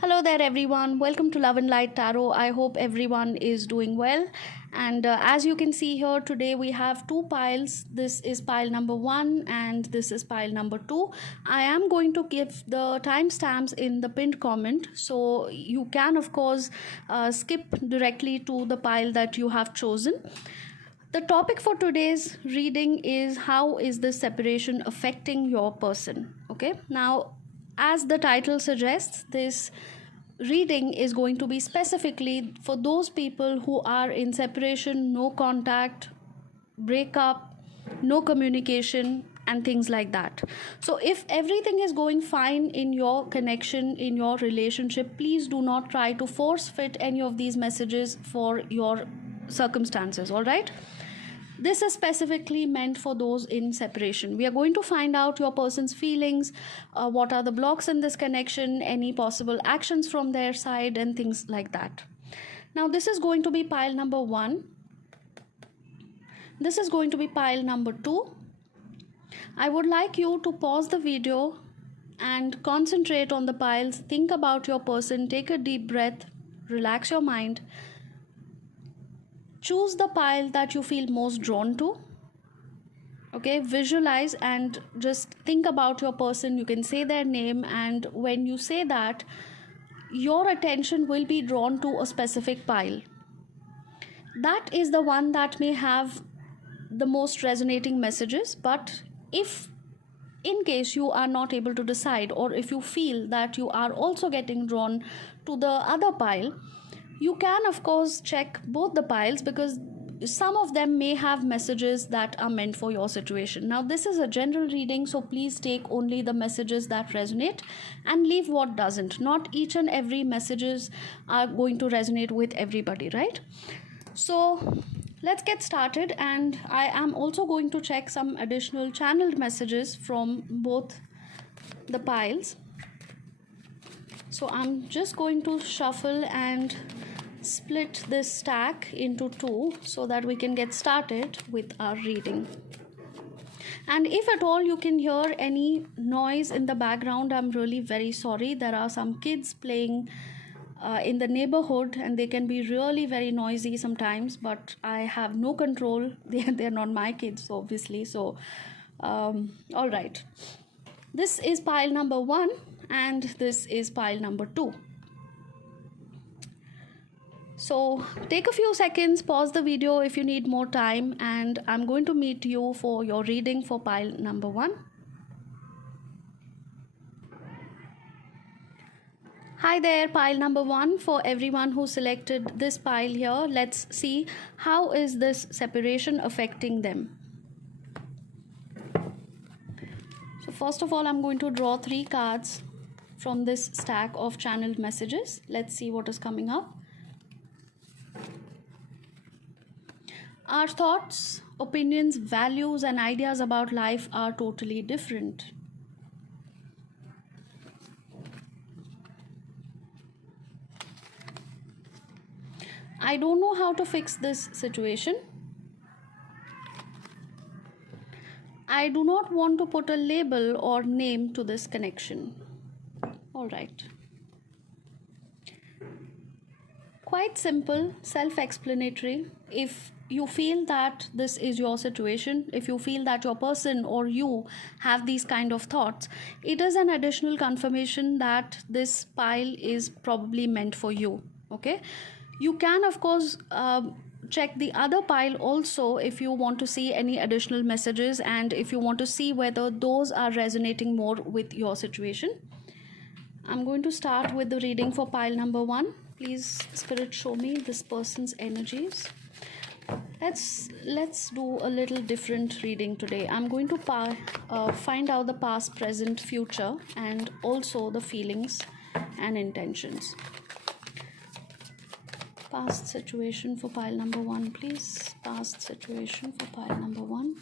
Hello there, everyone. Welcome to Love and Light Tarot. I hope everyone is doing well. And as you can see here, today we have two piles. This is pile number 1 and this is pile number 2. I am going to give the timestamps in the pinned comment. So you can, of course, skip directly to the pile that you have chosen. The topic for today's reading is how is this separation affecting your person? Okay. Now, as the title suggests, this reading is going to be specifically for those people who are in separation, no contact, breakup, no communication, and things like that. So if everything is going fine in your connection, in your relationship, please do not try to force fit any of these messages for your circumstances. All right. This is specifically meant for those in separation. We are going to find out your person's feelings, what are the blocks in this connection, any possible actions from their side, and things like that. Now, this is going to be pile number 1. This is going to be pile number 2. I would like you to pause the video and concentrate on the piles. Think about your person, take a deep breath, relax your mind. Choose the pile that you feel most drawn to. Okay, visualize and just think about your person. You can say their name, and when you say that, your attention will be drawn to a specific pile. That is the one that may have the most resonating messages. But if in case you are not able to decide, or if you feel that you are also getting drawn to the other pile, you can of course check both the piles, because some of them may have messages that are meant for your situation. Now, this is a general reading, so please take only the messages that resonate and leave what doesn't. Not each and every messages are going to resonate with everybody, right? So let's get started, and I am also going to check some additional channeled messages from both the piles. So I'm just going to shuffle and split this stack into 2 so that we can get started with our reading. And if at all you can hear any noise in the background, I'm really very sorry. There are some kids playing in the neighborhood, and they can be really very noisy sometimes, but I have no control. They're not my kids, obviously. So all right, this is pile number 1 and this is pile number 2. So take a few seconds, pause the video if you need more time, and I'm going to meet you for your reading for pile number 1. Hi there, pile number 1. For everyone who selected this pile here, let's see how is this separation affecting them. So first of all, I'm going to draw 3 cards from this stack of channeled messages. Let's see what is coming up. Our thoughts, opinions, values, and ideas about life are totally different. I don't know how to fix this situation. I do not want to put a label or name to this connection. All right. Quite simple, self-explanatory. If you feel that this is your situation, if you feel that your person or you have these kind of thoughts, it is an additional confirmation that this pile is probably meant for you. Okay, you can of course check the other pile also if you want to see any additional messages, and if you want to see whether those are resonating more with your situation. I'm going to start with the reading for pile number 1. Please, Spirit, show me this person's energies. Let's do a little different reading today. I'm going to find out the past, present, future, and also the feelings and intentions. Past situation for pile number 1, please. Past situation for pile number 1.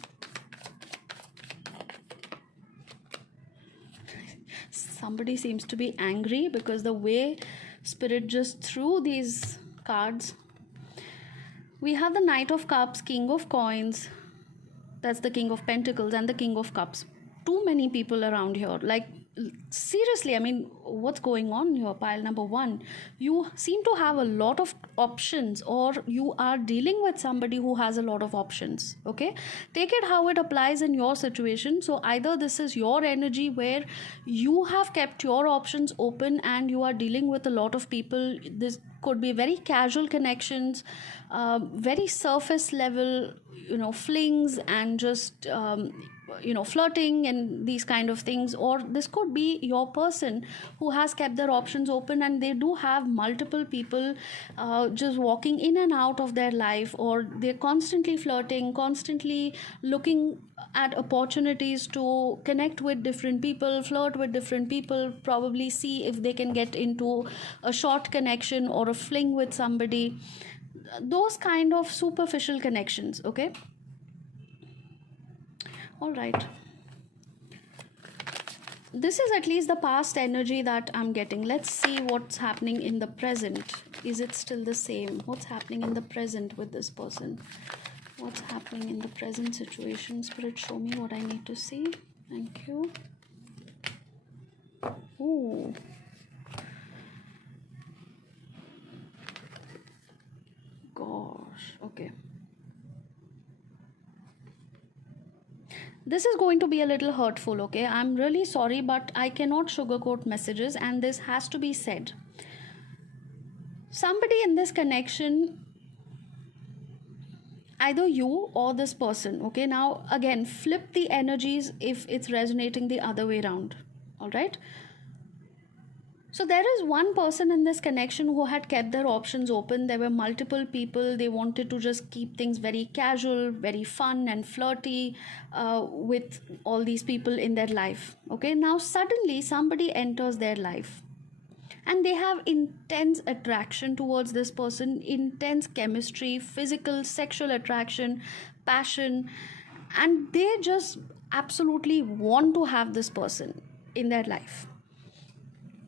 Somebody seems to be angry because the way Spirit just threw these cards. We have the Knight of Cups, King of Coins, that's the King of Pentacles, and the King of Cups. Too many people around here. Like seriously, I mean, what's going on here? Pile number one, you seem to have a lot of options, or you are dealing with somebody who has a lot of options. Okay, take it how it applies in your situation. So either this is your energy where you have kept your options open and you are dealing with a lot of people. This could be very casual connections, very surface level, flings, and just flirting and these kind of things. Or this could be your person who has kept their options open and they do have multiple people just walking in and out of their life, or they're constantly flirting, constantly looking at opportunities to connect with different people, flirt with different people, probably see if they can get into a short connection or a fling with somebody, those kind of superficial connections. Okay, all right, this is at least the past energy that I'm getting. Let's see what's happening in the present. Is it still the same? What's happening in the present with this person? What's happening in the present situation? Spirit, show me what I need to see. Thank you. Ooh. Gosh, okay. This is going to be a little hurtful, okay? I'm really sorry, but I cannot sugarcoat messages, and this has to be said. Somebody in this connection, either you or this person, okay? Now, again, flip the energies if it's resonating the other way around, all right? So there is one person in this connection who had kept their options open. There were multiple people. They wanted to just keep things very casual, very fun and flirty with all these people in their life. Okay, now suddenly somebody enters their life and they have intense attraction towards this person, intense chemistry, physical, sexual attraction, passion, and they just absolutely want to have this person in their life.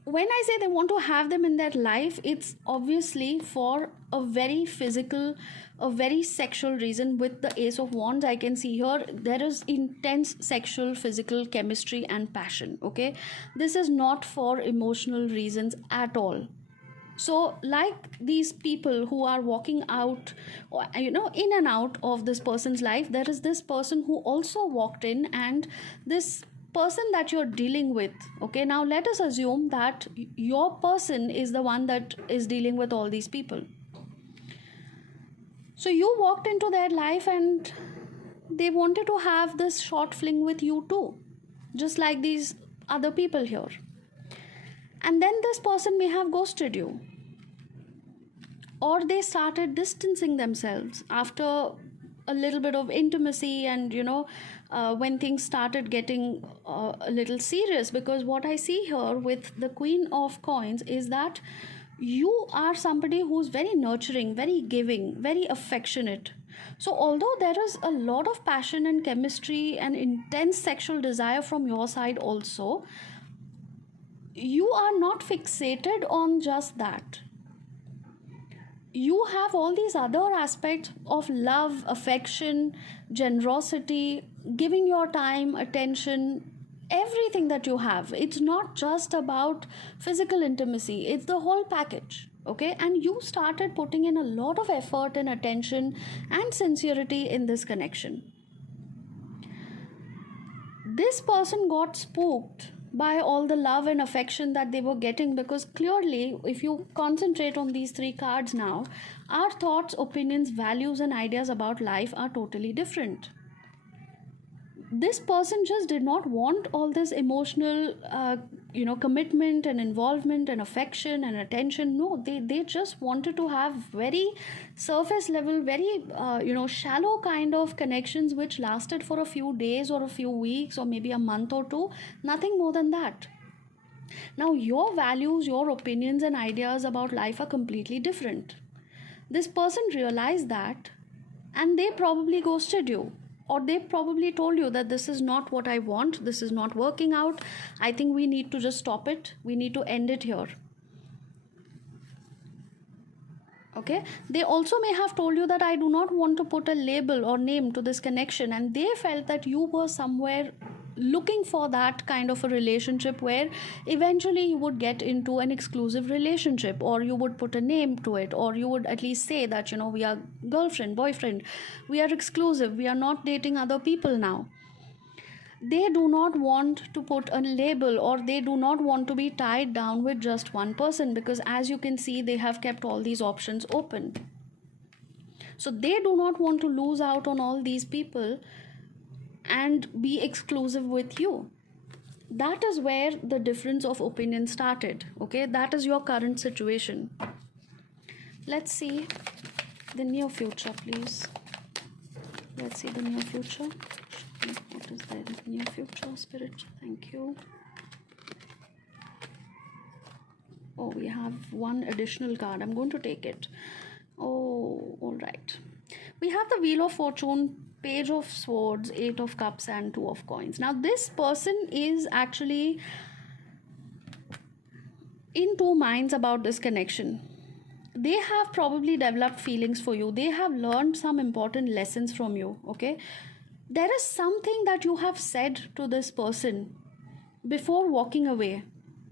When I say they want to have them in their life, it's obviously for a very physical, a very sexual reason. With the Ace of Wands, I can see here there is intense sexual, physical chemistry and passion. Okay, this is not for emotional reasons at all. So like these people who are walking out, in and out of this person's life, there is this person who also walked in, and this person that you're dealing with, okay, now let us assume that your person is the one that is dealing with all these people. So you walked into their life and they wanted to have this short fling with you too, just like these other people here. And then this person may have ghosted you, or they started distancing themselves after a little bit of intimacy, and when things started getting a little serious. Because what I see here with the Queen of Coins is that you are somebody who's very nurturing, very giving, very affectionate. So although there is a lot of passion and chemistry and intense sexual desire from your side also, you are not fixated on just that. You have all these other aspects of love, affection, generosity, giving your time, attention, everything that you have. It's not just about physical intimacy, it's the whole package. Okay, and you started putting in a lot of effort and attention and sincerity in this connection. This person got spooked by all the love and affection that they were getting, because clearly, if you concentrate on these three cards now, our thoughts, opinions, values and ideas about life are totally different. This person just did not want all this emotional commitment and involvement and affection and attention. No, they just wanted to have very surface level, very shallow kind of connections which lasted for a few days or a few weeks or maybe a month or two, nothing more than that. Now your values, your opinions and ideas about life are completely different. This person realized that, and they probably ghosted you, or they probably told you that this is not what I want, this is not working out, I think we need to just stop it, we need to end it here. Okay, they also may have told you that I do not want to put a label or name to this connection, and they felt that you were somewhere looking for that kind of a relationship where eventually you would get into an exclusive relationship, or you would put a name to it, or you would at least say that, we are girlfriend, boyfriend, we are exclusive, we are not dating other people now. They do not want to put a label, or they do not want to be tied down with just one person, because as you can see, they have kept all these options open. So they do not want to lose out on all these people and be exclusive with you. That is where the difference of opinion started. Okay, that is your current situation. Let's see the near future, please. Let's see the near future. What is there in the near future, Spirit? Thank you. Oh, we have one additional card. I'm going to take it. Oh, all right. We have the Wheel of Fortune, Page of Swords, Eight of Cups, and Two of Coins. Now, this person is actually in two minds about this connection. They have probably developed feelings for you. They have learned some important lessons from you, okay? There is something that you have said to this person before walking away.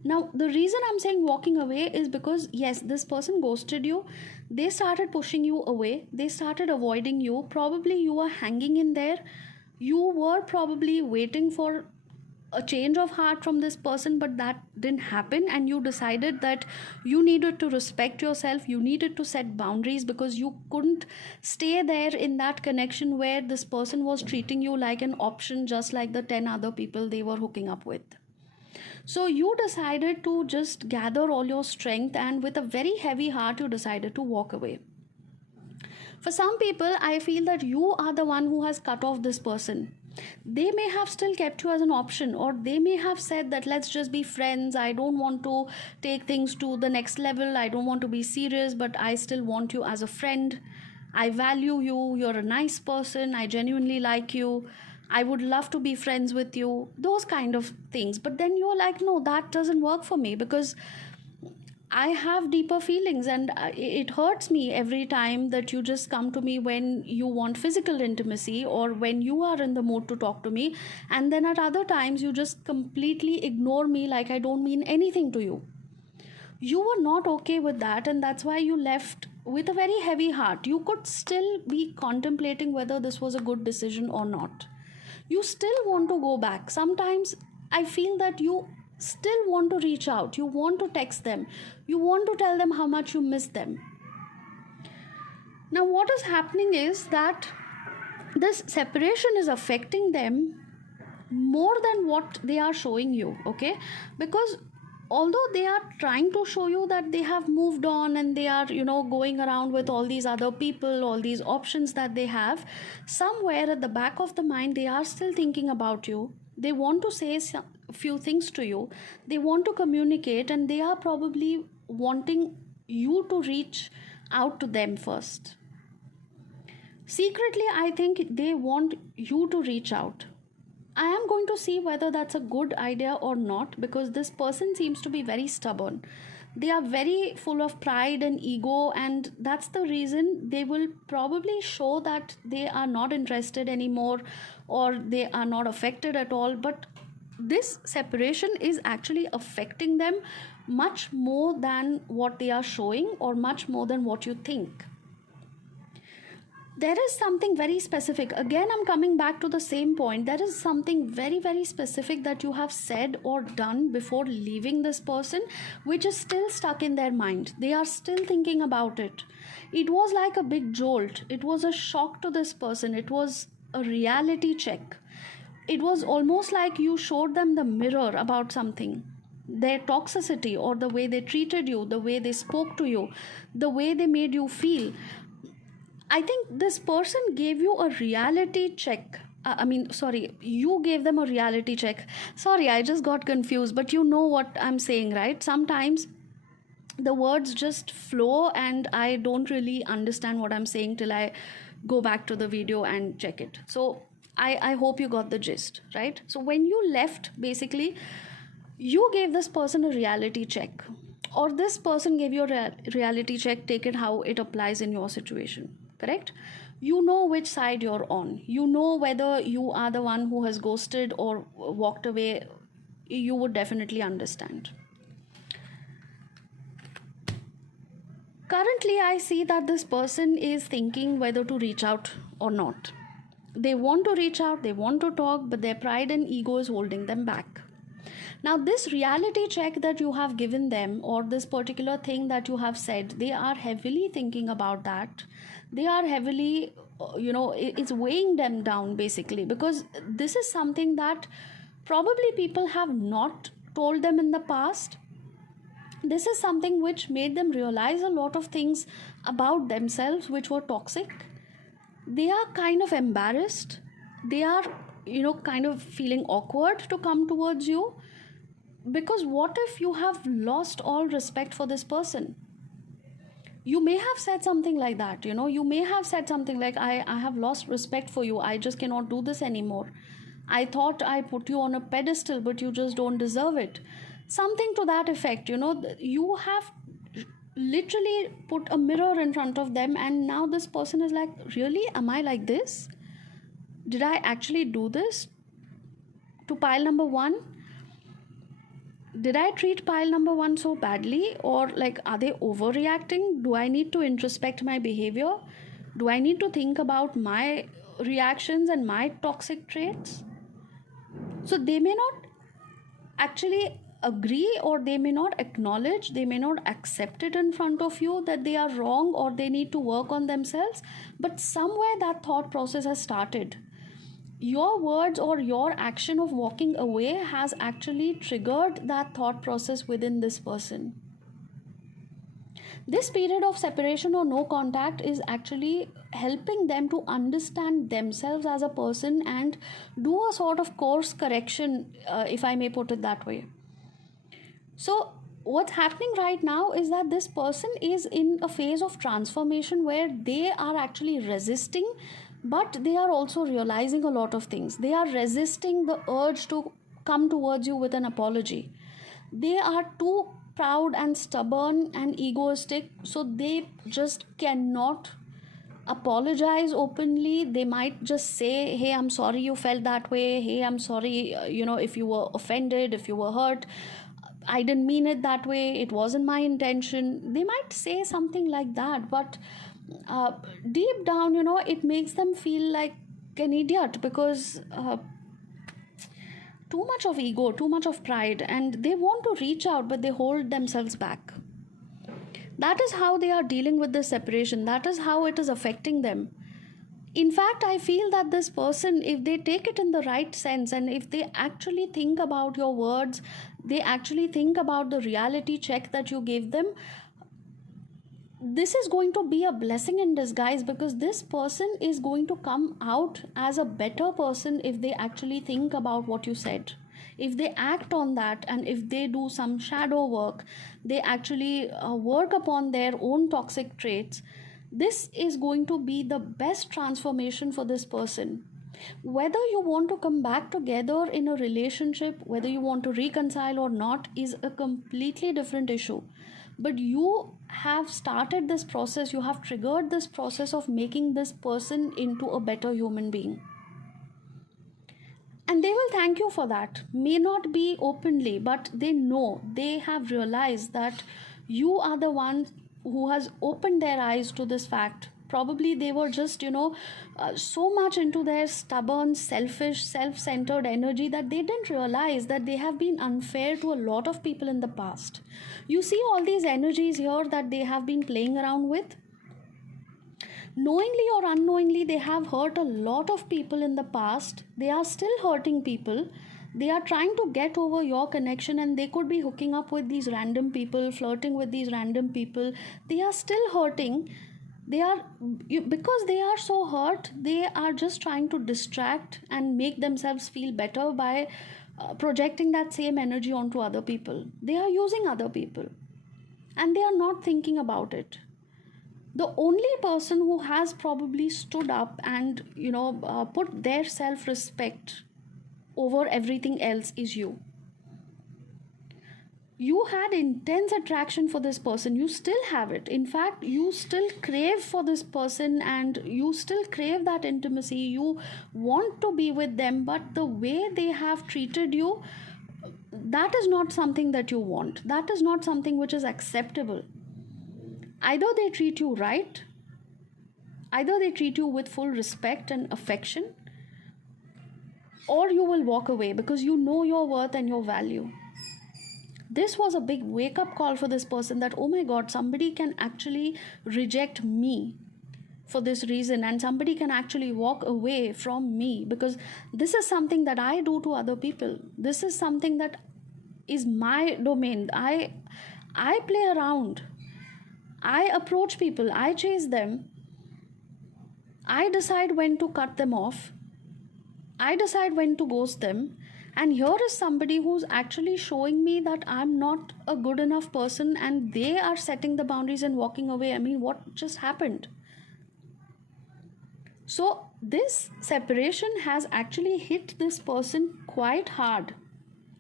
Now, the reason I'm saying walking away is because, yes, this person ghosted you. They started pushing you away. They started avoiding you. Probably you were hanging in there. You were probably waiting for a change of heart from this person, but that didn't happen, and you decided that you needed to respect yourself. You needed to set boundaries, because you couldn't stay there in that connection where this person was treating you like an option, just like the 10 other people they were hooking up with. So you decided to just gather all your strength, and with a very heavy heart you decided to walk away. For some people, I feel that you are the one who has cut off this person. They may have still kept you as an option, or they may have said that let's just be friends. I don't want to take things to the next level. I don't want to be serious, but I still want you as a friend. I value you. You're a nice person. I genuinely like you. I would love to be friends with you. Those kind of things. But then you're like, no, that doesn't work for me, because I have deeper feelings, and it hurts me every time that you just come to me when you want physical intimacy, or when you are in the mood to talk to me, and then at other times you just completely ignore me like I don't mean anything to you. You were not okay with that, and that's why you left with a very heavy heart. You could still be contemplating whether this was a good decision or not. You still want to go back. Sometimes I feel that you still want to reach out. You want to text them. You want to tell them how much you miss them. Now, what is happening is that this separation is affecting them more than what they are showing you, okay? Because although they are trying to show you that they have moved on, and they are, going around with all these other people, all these options that they have, somewhere at the back of the mind, they are still thinking about you. They want to say a few things to you. They want to communicate, and they are probably wanting you to reach out to them first. Secretly, I think they want you to reach out. I am going to see whether that's a good idea or not, because this person seems to be very stubborn. They are very full of pride and ego, and that's the reason they will probably show that they are not interested anymore, or they are not affected at all. But this separation is actually affecting them much more than what they are showing, or much more than what you think. There is something very specific. Again, I'm coming back to the same point. There is something very, very specific that you have said or done before leaving this person, which is still stuck in their mind. They are still thinking about it. It was like a big jolt. It was a shock to this person. It was a reality check. It was almost like you showed them the mirror about something. Their toxicity, or the way they treated you, the way they spoke to you, the way they made you feel. I think this person gave you a reality check. You gave them a reality check. Sorry, I just got confused, but you know what I'm saying, right? Sometimes the words just flow, and I don't really understand what I'm saying till I go back to the video and check it. So I hope you got the gist, right? So when you left, basically, you gave this person a reality check, or this person gave you a reality check. Take it how it applies in your situation. correct? You know which side you're on. You know whether you are the one who has ghosted or walked away. You would definitely understand. Currently, I see that this person is thinking whether to reach out or not. They want to reach out, they want to talk, but their pride and ego is holding them back. Now, this reality check that you have given them, or this particular thing that you have said, they are heavily thinking about that. They are heavily, it's weighing them down basically, because this is something that probably people have not told them in the past. This is something which made them realize a lot of things about themselves which were toxic. They are kind of embarrassed. They are, kind of feeling awkward to come towards you, because what if you have lost all respect for this person? You may have said something like that. You may have said something like, I have lost respect for you, I just cannot do this anymore. I thought I put you on a pedestal, but you just don't deserve it. Something to that effect. You have literally put a mirror in front of them, and now this person is like, really, am I like this? Did I actually do this to pile number one? Did I treat pile number one so badly? Or like, are they overreacting? Do I need to introspect my behavior? Do I need to think about my reactions and my toxic traits? So they may not actually agree, or they may not acknowledge, they may not accept it in front of you that they are wrong or they need to work on themselves, but somewhere that thought process has started. Your words or your action of walking away has actually triggered that thought process within this person. This period of separation or no contact is actually helping them to understand themselves as a person and do a sort of course correction, if I may put it that way. So what's happening right now is that this person is in a phase of transformation where they are actually resisting, but they are also realizing a lot of things. They are resisting the urge to come towards you with an apology. They are too proud and stubborn and egoistic, so they just cannot apologize openly. They might just say, hey, I'm sorry you felt that way. Hey, I'm sorry, if you were offended, if you were hurt. I didn't mean it that way. It wasn't my intention. They might say something like that, but deep down, it makes them feel like an idiot, because too much of ego, too much of pride, and they want to reach out, but they hold themselves back. That is how they are dealing with this separation. That is how it is affecting them. In fact, I feel that this person, if they take it in the right sense, and if they actually think about your words, they actually think about the reality check that you gave them, this is going to be a blessing in disguise, because this person is going to come out as a better person if they actually think about what you said. If they act on that, and if they do some shadow work, they actually work upon their own toxic traits, this is going to be the best transformation for this person. Whether you want to come back together in a relationship, whether you want to reconcile or not, is a completely different issue. But you have started this process, you have triggered this process of making this person into a better human being. And they will thank you for that. May not be openly, but they know, they have realized that you are the one who has opened their eyes to this fact. Probably they were just, so much into their stubborn, selfish, self-centered energy that they didn't realize that they have been unfair to a lot of people in the past. You see all these energies here that they have been playing around with. Knowingly or unknowingly, they have hurt a lot of people in the past. They are still hurting people. They are trying to get over your connection, and they could be hooking up with these random people, flirting with these random people. They are still hurting. Because they are so hurt, they are just trying to distract and make themselves feel better by projecting that same energy onto other people. They are using other people, and they are not thinking about it. The only person who has probably stood up and put their self-respect over everything else is you. You had intense attraction for this person, you still have it. In fact, you still crave for this person and you still crave that intimacy. You want to be with them, but the way they have treated you, that is not something that you want. That is not something which is acceptable. Either they treat you right, either they treat you with full respect and affection, or you will walk away because you know your worth and your value. This was a big wake up call for this person, that oh my god, somebody can actually reject me for this reason, and somebody can actually walk away from me because this is something that I do to other people. This is something that is my domain. I play around, I approach people, I chase them, I decide when to cut them off, I decide when to ghost them. And here is somebody who's actually showing me that I'm not a good enough person, and they are setting the boundaries and walking away. I mean, what just happened? So this separation has actually hit this person quite hard,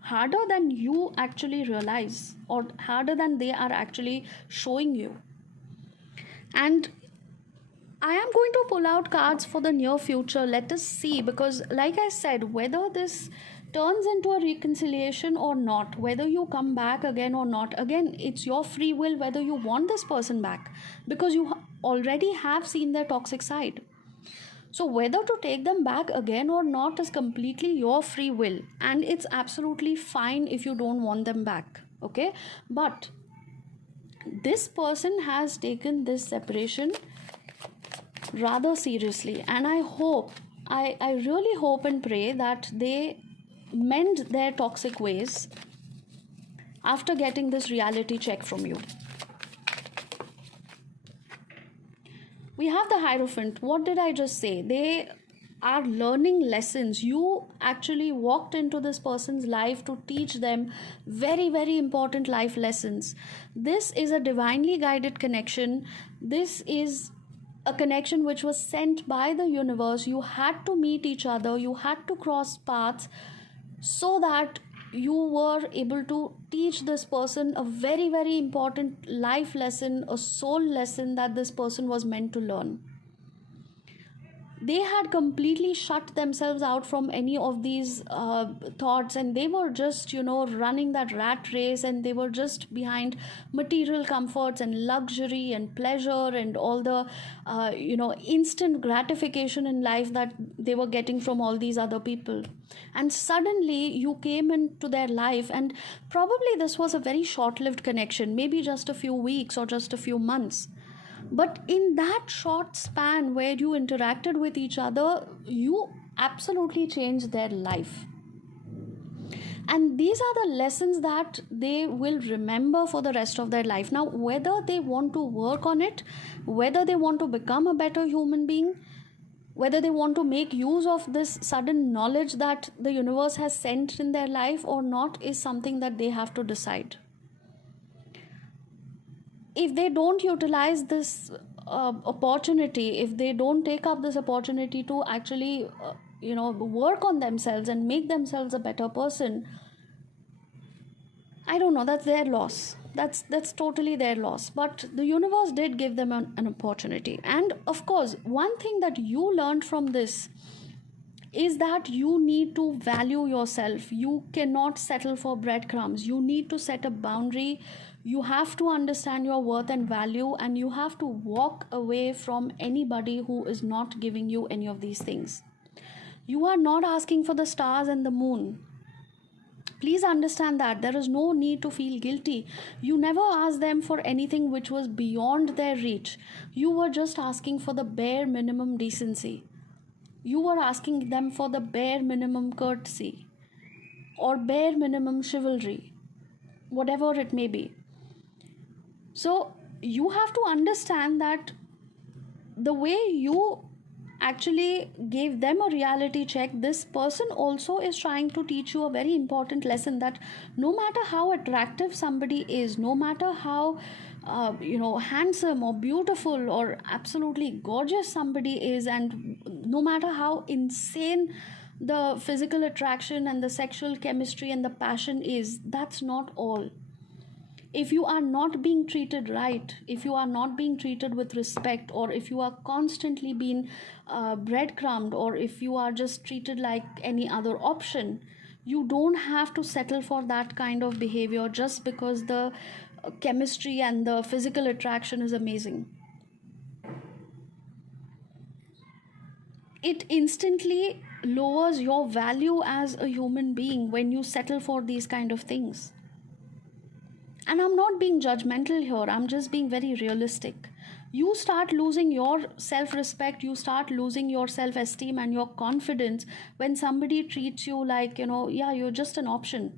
harder than you actually realize, or harder than they are actually showing you. And I am going to pull out cards for the near future. Let us see, because like I said, whether this turns into a reconciliation or not, whether you come back again or not, again, it's your free will whether you want this person back, because you already have seen their toxic side. So whether to take them back again or not is completely your free will, and it's absolutely fine if you don't want them back, okay? But this person has taken this separation rather seriously, and I really hope and pray that they mend their toxic ways after getting this reality check from you. We have the Hierophant. What did I just say? They are learning lessons. You actually walked into this person's life to teach them very, very important life lessons. This is a divinely guided connection. This is a connection which was sent by the universe. You had to meet each other, you had to cross paths, so that you were able to teach this person a very, very important life lesson, a soul lesson that this person was meant to learn. They had completely shut themselves out from any of these thoughts, and they were just, running that rat race, and they were just behind material comforts and luxury and pleasure and all the instant gratification in life that they were getting from all these other people. And suddenly you came into their life, and probably this was a very short-lived connection, maybe just a few weeks or just a few months. But in that short span where you interacted with each other, you absolutely changed their life. And these are the lessons that they will remember for the rest of their life. Now, whether they want to work on it, whether they want to become a better human being, whether they want to make use of this sudden knowledge that the universe has sent in their life or not, is something that they have to decide. If they don't utilize this opportunity, if they don't take up this opportunity to actually work on themselves and make themselves a better person, I don't know, that's their loss. That's totally their loss. But the universe did give them an opportunity. And of course, one thing that you learned from this is that you need to value yourself. You cannot settle for breadcrumbs. You need to set a boundary. You have to understand your worth and value, and you have to walk away from anybody who is not giving you any of these things. You are not asking for the stars and the moon. Please understand that there is no need to feel guilty. You never asked them for anything which was beyond their reach. You were just asking for the bare minimum decency. You were asking them for the bare minimum courtesy or bare minimum chivalry, whatever it may be. So you have to understand that the way you actually gave them a reality check, this person also is trying to teach you a very important lesson, that no matter how attractive somebody is, no matter how handsome or beautiful or absolutely gorgeous somebody is, and no matter how insane the physical attraction and the sexual chemistry and the passion is, that's not all. If you are not being treated right, if you are not being treated with respect, or if you are constantly being breadcrumbed, or if you are just treated like any other option, you don't have to settle for that kind of behavior just because the chemistry and the physical attraction is amazing. It instantly lowers your value as a human being when you settle for these kind of things. And I'm not being judgmental here, I'm just being very realistic. You start losing your self respect, you start losing your self esteem and your confidence when somebody treats you like, yeah, you're just an option.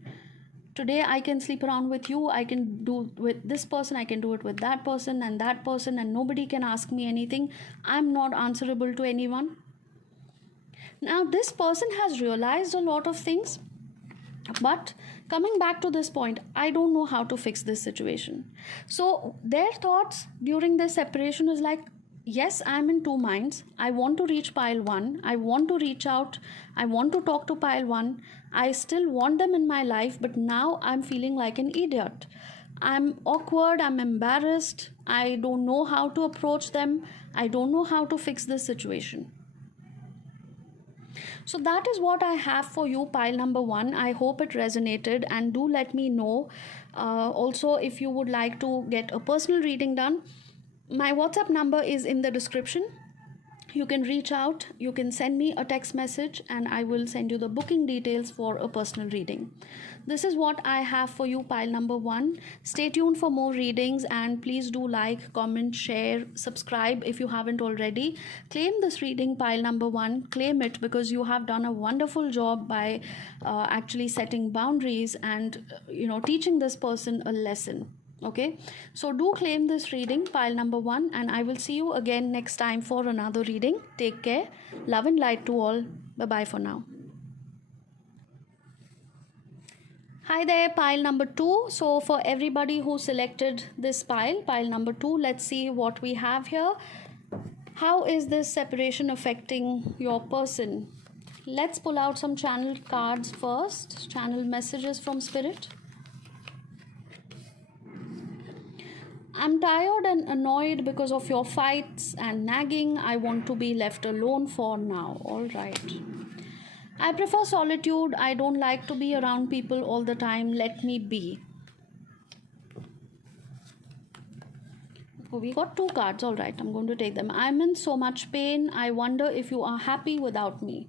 Today I can sleep around with you, I can do with this person, I can do it with that person, and nobody can ask me anything. I'm not answerable to anyone. Now, this person has realized a lot of things, but coming back to this point, I don't know how to fix this situation. So, their thoughts during this separation is like, yes, I'm in two minds. I want to reach pile one. I want to reach out. I want to talk to pile one. I still want them in my life, but now I'm feeling like an idiot. I'm awkward. I'm embarrassed. I don't know how to approach them. I don't know how to fix this situation. So that is what I have for you, pile number one. I hope it resonated, and do let me know. Also, if you would like to get a personal reading done, my WhatsApp number is in the description. You can reach out, you can send me a text message, and I will send you the booking details for a personal reading. This is what I have for you, pile number one. Stay tuned for more readings, and please do like, comment, share, subscribe if you haven't already. Claim this reading, pile number one. Claim it, because you have done a wonderful job by actually setting boundaries and teaching this person a lesson. Okay, so do claim this reading, pile number one, and I will see you again next time for another reading. Take care. Love and light to all. Bye bye for now. Hi there, pile number two. So for everybody who selected this pile number two, let's see what we have here. How is this separation affecting your person? Let's pull out some channel cards first. Channel messages from Spirit. I'm tired and annoyed because of your fights and nagging. I want to be left alone for now. All right. I prefer solitude. I don't like to be around people all the time. Let me be. Oh, we got two cards. All right. I'm going to take them. I'm in so much pain. I wonder if you are happy without me.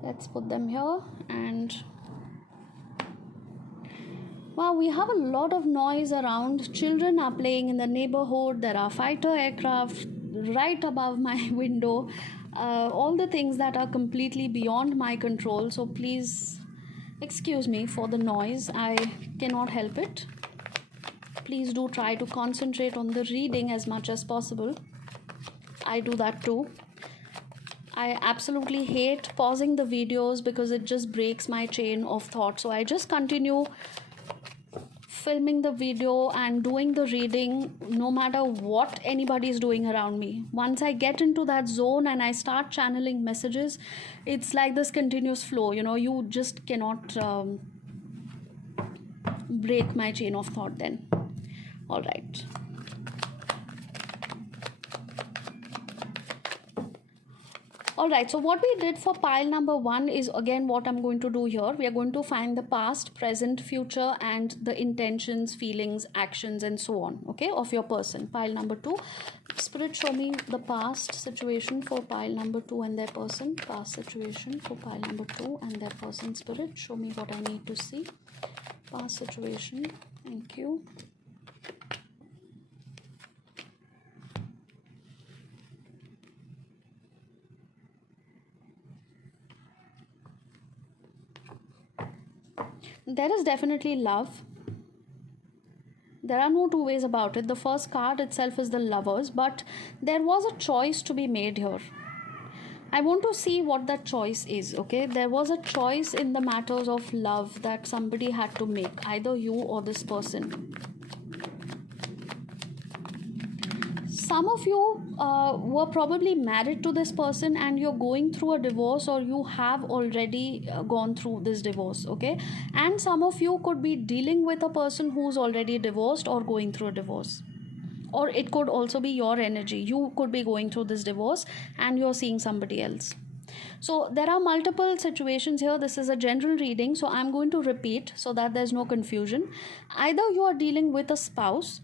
Let's put them here. And wow, we have a lot of noise around. Children are playing in the neighborhood. There are fighter aircraft right above my window. All the things that are completely beyond my control. So please excuse me for the noise. I cannot help it. Please do try to concentrate on the reading as much as possible. I do that too. I absolutely hate pausing the videos because it just breaks my chain of thought. So I just continue filming the video and doing the reading no matter what anybody is doing around me. Once I get into that zone and I start channeling messages, it's like this continuous flow. You just cannot break my chain of thought then. All right. Alright, so what we did for pile number one is again what I'm going to do here. We are going to find the past, present, future, and the intentions, feelings, actions, and so on, okay, of your person. Pile number two. Spirit, show me the past situation for pile number two and their person. Past situation for pile number two and their person. Spirit, show me what I need to see. Past situation. Thank you. There is definitely love. There are no two ways about it. The first card itself is the Lovers, but there was a choice to be made here. I want to see what that choice is, okay? There was a choice in the matters of love that somebody had to make, either you or this person. some of you were probably married to this person and you're going through a divorce, or you have already gone through this divorce, okay? And some of you could be dealing with a person who's already divorced or going through a divorce. Or it could also be your energy. You could be going through this divorce and you're seeing somebody else. So there are multiple situations here. This is a general reading, so I'm going to repeat so that there's no confusion. Either you are dealing with a spouse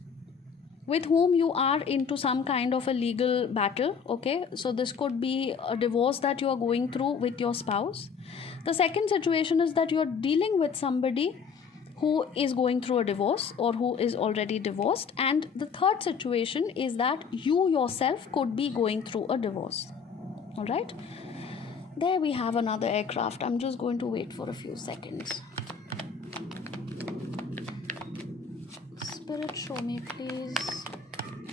with whom you are into some kind of a legal battle, okay? So this could be a divorce that you are going through with your spouse. The second situation is that you are dealing with somebody who is going through a divorce or who is already divorced. And the third situation is that you yourself could be going through a divorce. All right, there we have another aircraft. I'm just going to wait for a few seconds. Spirit, show me please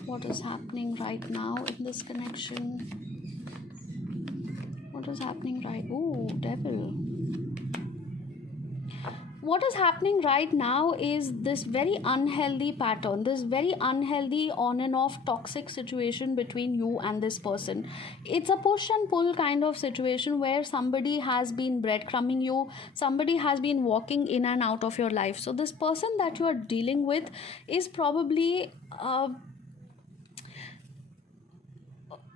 what is happening right now in this connection. What is happening right? Oh, devil. What is happening right now is this very unhealthy pattern, this very unhealthy on and off toxic situation between you and this person. It's a push and pull kind of situation where somebody has been breadcrumbing you, somebody has been walking in and out of your life. So this person that you are dealing with is probably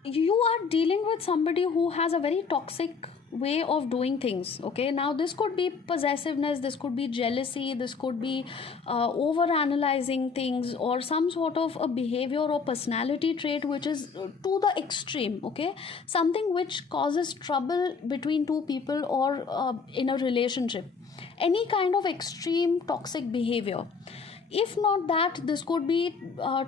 you are dealing with somebody who has a very toxic way of doing things, okay? Now this could be possessiveness, this could be jealousy, this could be over analyzing things, or some sort of a behavior or personality trait which is to the extreme, okay? Something which causes trouble between two people or in a relationship. Any kind of extreme toxic behavior. If not that, this could be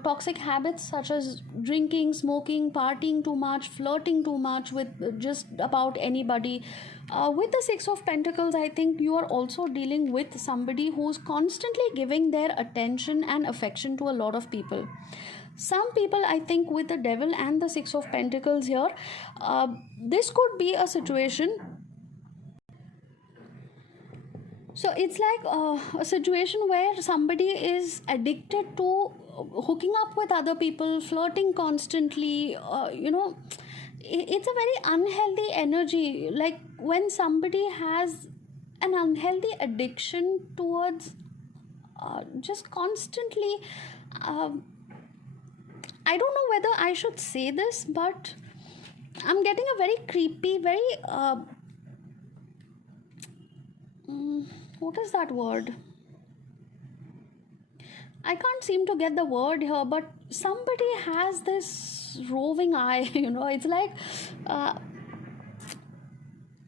toxic habits such as drinking, smoking, partying too much, flirting too much with just about anybody. With the Six of Pentacles, I think you are also dealing with somebody who's constantly giving their attention and affection to a lot of people. Some people, I think, with the Devil and the Six of Pentacles here, this could be a situation. So it's like a situation where somebody is addicted to hooking up with other people, flirting constantly, it's a very unhealthy energy. Like when somebody has an unhealthy addiction towards just constantly, I don't know whether I should say this, but I'm getting a very creepy, very... what is that word? I can't seem to get the word here, but somebody has this roving eye, it's like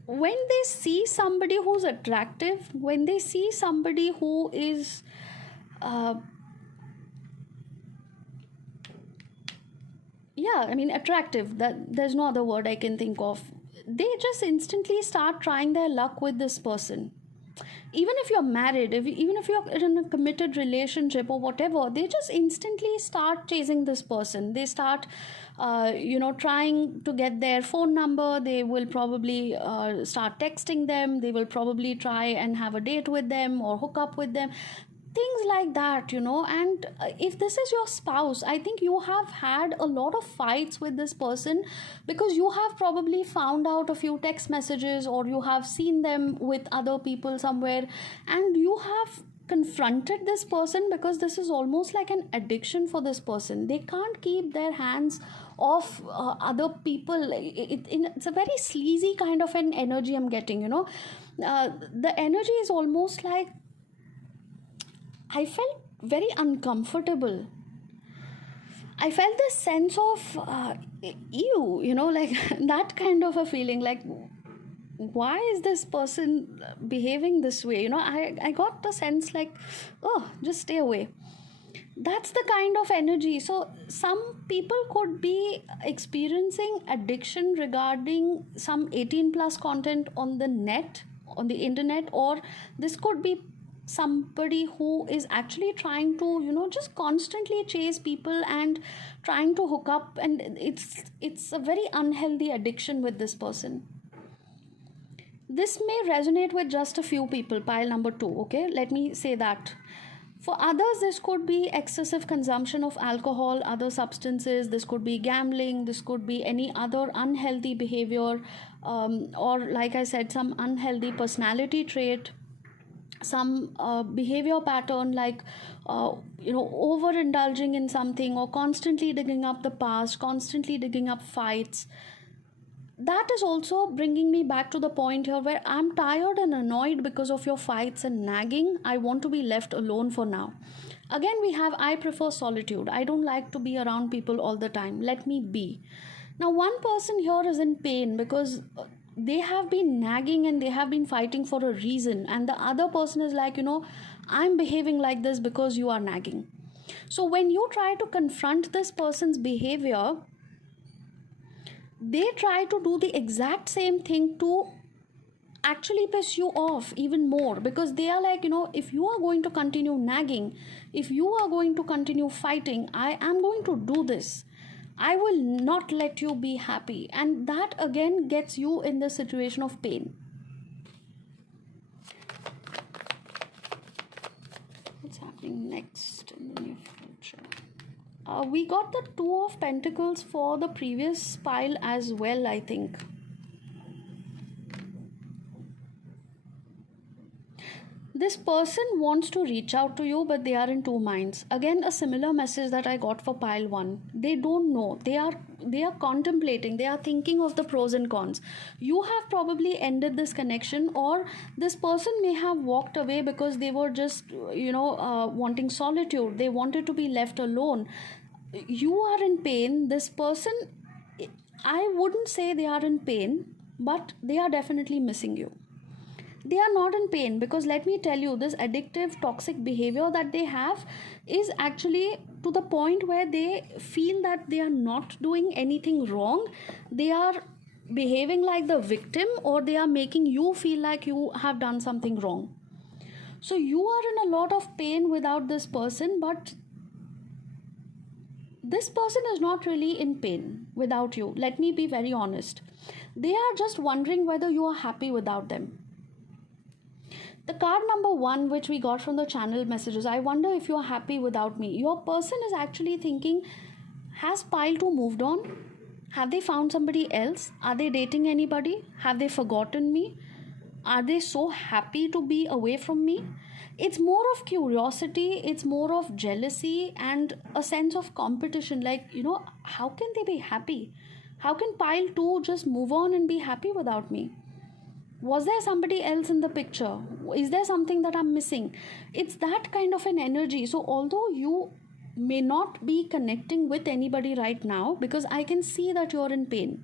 when they see somebody who's attractive, when they see somebody who is attractive, that there's no other word I can think of, they just instantly start trying their luck with this person. Even if you're married, even if you're in a committed relationship or whatever, they just instantly start chasing this person. They start trying to get their phone number. They will probably start texting them. They will probably try and have a date with them or hook up with them, things like that. And if this is your spouse, I think you have had a lot of fights with this person because you have probably found out a few text messages, or you have seen them with other people somewhere, and you have confronted this person because this is almost like an addiction for this person. They can't keep their hands off other people. It's a very sleazy kind of an energy I'm getting. The energy is almost like I felt very uncomfortable. I felt this sense of ew, like that kind of a feeling, like why is this person behaving this way? I got the sense like, oh, just stay away. That's the kind of energy. So some people could be experiencing addiction regarding some 18 plus content on the net, on the internet, or this could be somebody who is actually trying to just constantly chase people and trying to hook up, and it's a very unhealthy addiction with this person. This may resonate with just a few people, pile number 2, okay? Let me say that. For others, this could be excessive consumption of alcohol, other substances, this could be gambling, this could be any other unhealthy behavior, or like I said, some unhealthy personality trait, some behavior pattern like overindulging in something, or constantly digging up the past, constantly digging up fights. That is also bringing me back to the point here where I'm tired and annoyed because of your fights and nagging. I want to be left alone for now. Again, we have I prefer solitude. I don't like to be around people all the time. Let me be. Now, one person here is in pain because they have been nagging and they have been fighting for a reason, and the other person is like, I'm behaving like this because you are nagging. So, when you try to confront this person's behavior, they try to do the exact same thing to actually piss you off even more, because they are like, if you are going to continue nagging, if you are going to continue fighting, I am going to do this. I will not let you be happy. And that again gets you in the situation of pain. What's happening next in the near future? We got the Two of Pentacles for the previous pile as well, I think. This person wants to reach out to you, but they are in two minds. Again, a similar message that I got for pile 1. They don't know. They are contemplating. They are thinking of the pros and cons. You have probably ended this connection, or this person may have walked away because they were just, wanting solitude. They wanted to be left alone. You are in pain. This person, I wouldn't say they are in pain, but they are definitely missing you. They are not in pain because, let me tell you, this addictive toxic behavior that they have is actually to the point where they feel that they are not doing anything wrong. They are behaving like the victim, or they are making you feel like you have done something wrong. So you are in a lot of pain without this person, but this person is not really in pain without you. Let me be very honest. They are just wondering whether you are happy without them. The card number 1, which we got from the channel messages, I wonder if you are happy without me. Your person is actually thinking, has pile 2 moved on? Have they found somebody else? Are they dating anybody? Have they forgotten me? Are they so happy to be away from me? It's more of curiosity, it's more of jealousy and a sense of competition. Like, how can they be happy? How can pile 2 just move on and be happy without me? Was there somebody else in the picture? Is there something that I'm missing? It's that kind of an energy. So although you may not be connecting with anybody right now, because I can see that you're in pain.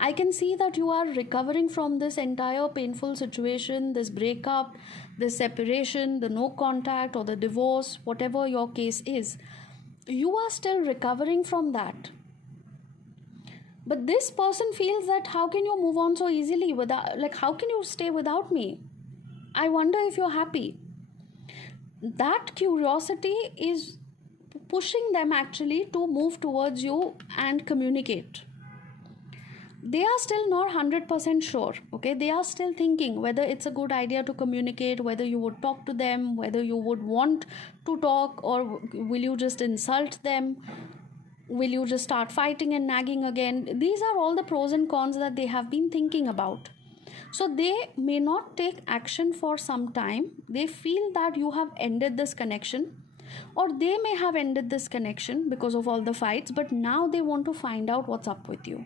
I can see that you are recovering from this entire painful situation, this breakup, this separation, the no contact or the divorce, whatever your case is. You are still recovering from that. But this person feels that how can you move on so easily without, how can you stay without me? I wonder if you're happy. That curiosity is pushing them actually to move towards you and communicate. They are still not 100% sure, okay? They are still thinking whether it's a good idea to communicate, whether you would talk to them, whether you would want to talk, or will you just insult them? Will you just start fighting and nagging again? These are all the pros and cons that they have been thinking about. So they may not take action for some time. They feel that you have ended this connection, or they may have ended this connection because of all the fights, but now they want to find out what's up with you.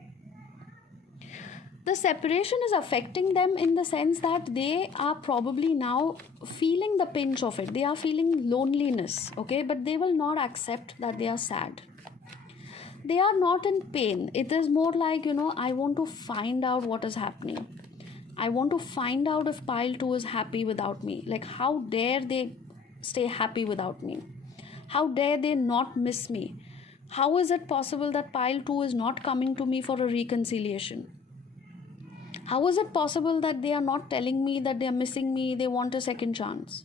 The separation is affecting them in the sense that they are probably now feeling the pinch of it. They are feeling loneliness, okay? But they will not accept that they are sad. They are not in pain. It is more like, I want to find out what is happening. I want to find out if pile 2 is happy without me. Like, how dare they stay happy without me? How dare they not miss me? How is it possible that pile 2 is not coming to me for a reconciliation? How is it possible that they are not telling me that they are missing me, they want a second chance?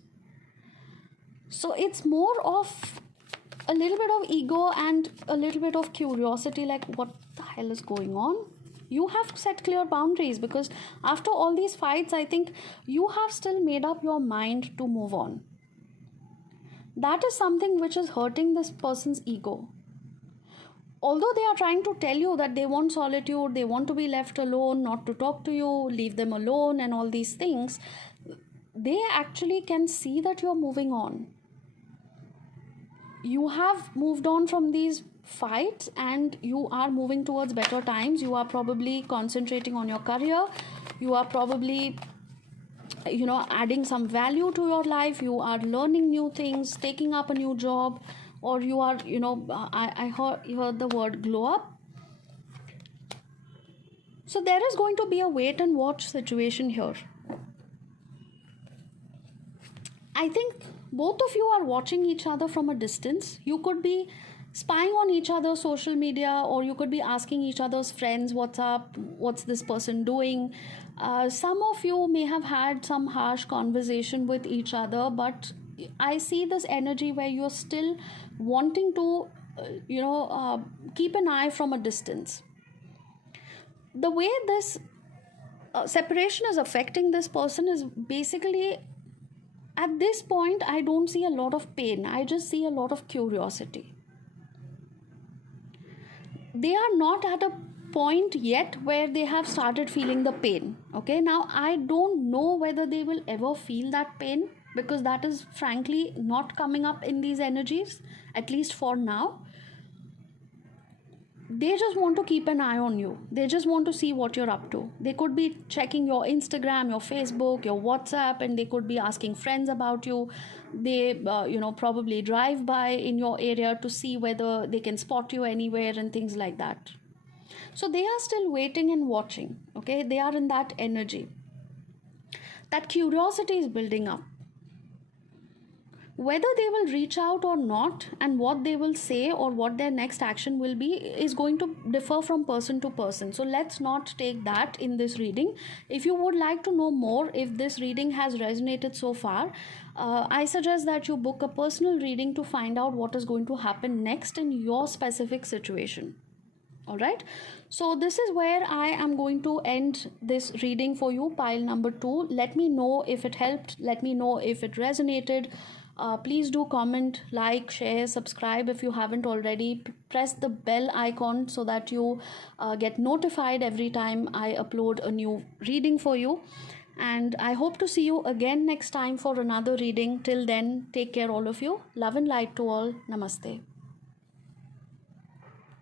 So it's more of a little bit of ego and a little bit of curiosity, like what the hell is going on? You have to set clear boundaries, because after all these fights, I think you have still made up your mind to move on. that is something which is hurting this person's ego. Although they are trying to tell you that they want solitude, they want to be left alone, not to talk to you, leave them alone, and all these things, they actually can see that you're moving on. You have moved on from these fights and you are moving towards better times. You are probably concentrating on your career. You are probably adding some value to your life. You are learning new things, taking up a new job, or you are I heard the word glow up. So there is going to be a wait and watch situation here. I think both of you are watching each other from a distance. You could be spying on each other's social media, or you could be asking each other's friends, what's up, what's this person doing. Some of you may have had some harsh conversation with each other, but I see this energy where you're still wanting to keep an eye from a distance. The way this separation is affecting this person is basically, at this point, I don't see a lot of pain. I just see a lot of curiosity. They are not at a point yet where they have started feeling the pain. Okay, now I don't know whether they will ever feel that pain, because that is frankly not coming up in these energies, at least for now. They just want to keep an eye on you. They just want to see what you're up to. They could be checking your Instagram, your Facebook, your WhatsApp, and they could be asking friends about you. They probably drive by in your area to see whether they can spot you anywhere and things like that. So they are still waiting and watching. Okay, they are in that energy. That curiosity is building up. Whether they will reach out or not, and what they will say or what their next action will be, is going to differ from person to person. So let's not take that in this reading. If you would like to know more, if this reading has resonated so far, I suggest that you book a personal reading to find out what is going to happen next in your specific situation. All right, so this is where I am going to end this reading for you, pile number 2. Let me know if it helped. Let me know if it resonated. Please do comment, like, share, subscribe if you haven't already. Press the bell icon so that you get notified every time I upload a new reading for you. And I hope to see you again next time for another reading. Till then, take care all of you. Love and light to all. Namaste.